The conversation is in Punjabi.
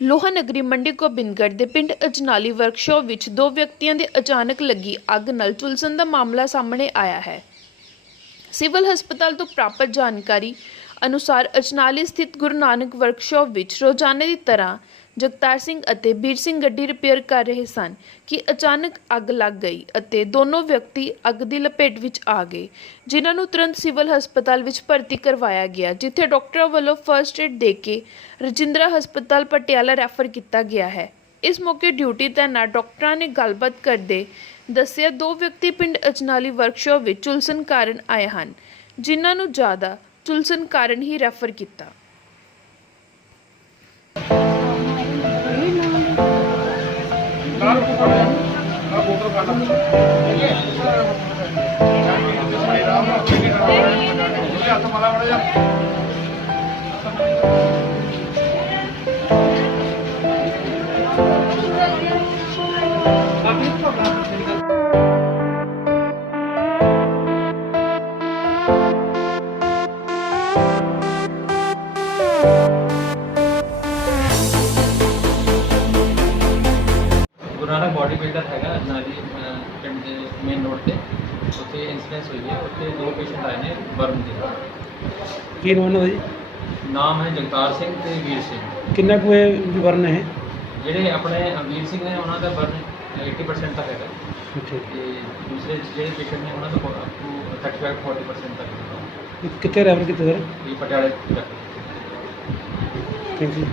ਲੋਹਾ ਨਗਰੀ ਮੰਡੀ ਗੋਬਿੰਦਗੜ੍ਹ ਦੇ ਪਿੰਡ ਅਜਨਾਲੀ ਵਰਕਸ਼ਾਪ ਵਿੱਚ ਦੋ ਵਿਅਕਤੀਆਂ ਦੇ ਅਚਾਨਕ ਲੱਗੀ ਅੱਗ ਨਾਲ ਝੁਲਸਣ ਦਾ ਮਾਮਲਾ ਸਾਹਮਣੇ ਆਇਆ ਹੈ। ਸਿਵਲ ਹਸਪਤਾਲ ਤੋਂ ਪ੍ਰਾਪਤ ਜਾਣਕਾਰੀ ਅਨੁਸਾਰ ਅਜਨਾਲੀ ਸਥਿਤ ਗੁਰੂ ਨਾਨਕ ਵਰਕਸ਼ਾਪ ਵਿੱਚ ਰੋਜ਼ਾਨੇ ਦੀ ਤਰ੍ਹਾਂ ਜਗਤਾਰ ਸਿੰਘ ਅਤੇ ਵੀਰ ਸਿੰਘ ਗੱਡੀ ਰਿਪੇਅਰ ਕਰ ਰਹੇ ਸਨ ਕਿ ਅਚਾਨਕ ਅੱਗ ਲੱਗ ਗਈ ਅਤੇ ਦੋਨੋਂ ਵਿਅਕਤੀ ਅੱਗ ਦੀ ਲਪੇਟ ਵਿੱਚ ਆ ਗਏ, ਜਿਨ੍ਹਾਂ ਨੂੰ ਤੁਰੰਤ ਸਿਵਲ ਹਸਪਤਾਲ ਵਿੱਚ ਭਰਤੀ ਕਰਵਾਇਆ ਗਿਆ, ਜਿੱਥੇ ਡਾਕਟਰਾਂ ਵੱਲੋਂ ਫਰਸਟ ਏਡ ਦੇ ਕੇ ਰਜਿੰਦਰਾ ਹਸਪਤਾਲ ਪਟਿਆਲਾ ਰੈਫਰ ਕੀਤਾ ਗਿਆ ਹੈ। ਇਸ ਮੌਕੇ ਡਿਊਟੀ ਤੈਨਾਤ ਡਾਕਟਰਾਂ ਨੇ ਗੱਲਬਾਤ ਕਰਦੇ ਦੱਸਿਆ ਦੋ ਵਿਅਕਤੀ ਪਿੰਡ ਅਜਨਾਲੀ ਵਰਕਸ਼ਾਪ ਵਿੱਚ ਝੁਲਸਣ ਕਾਰਨ ਆਏ ਹਨ, ਜਿਨ੍ਹਾਂ ਨੂੰ ਜ਼ਿਆਦਾ ਝੁਲਸਣ ਕਾਰਨ ਹੀ ਰੈਫਰ ਕੀਤਾ। गुरु नानक बॉडी बिल्डर है अजनाली पिंड के मेन रोड से उत्थे इंसीडेंस हुई है। उत्थे दो पेशेंट आए हैं बर्न के। की नाम है जी? नाम है जगतार सिंह ते वीर सिंह। किन्ना कुए बर्न है? ਜਿਹੜੇ ਆਪਣੇ ਵੀਰ ਸਿੰਘ ਨੇ ਉਹਨਾਂ ਦਾ ਬਰਨ 80% ਤੱਕ ਹੈਗਾ अच्छा, ਤੇ ਦੂਸਰੇ ਜਿਹੜੇ ਪੇਸ਼ੈਂਟ ਨੇ ਉਹਨਾਂ ਦਾ ਅਪ ਟੂ 35-40% ਤੱਕ ਹੈਗਾ। कितने रैफर कितने सर? ਇਹ ਪਟਿਆਲੇ ਤੱਕ। Thank you.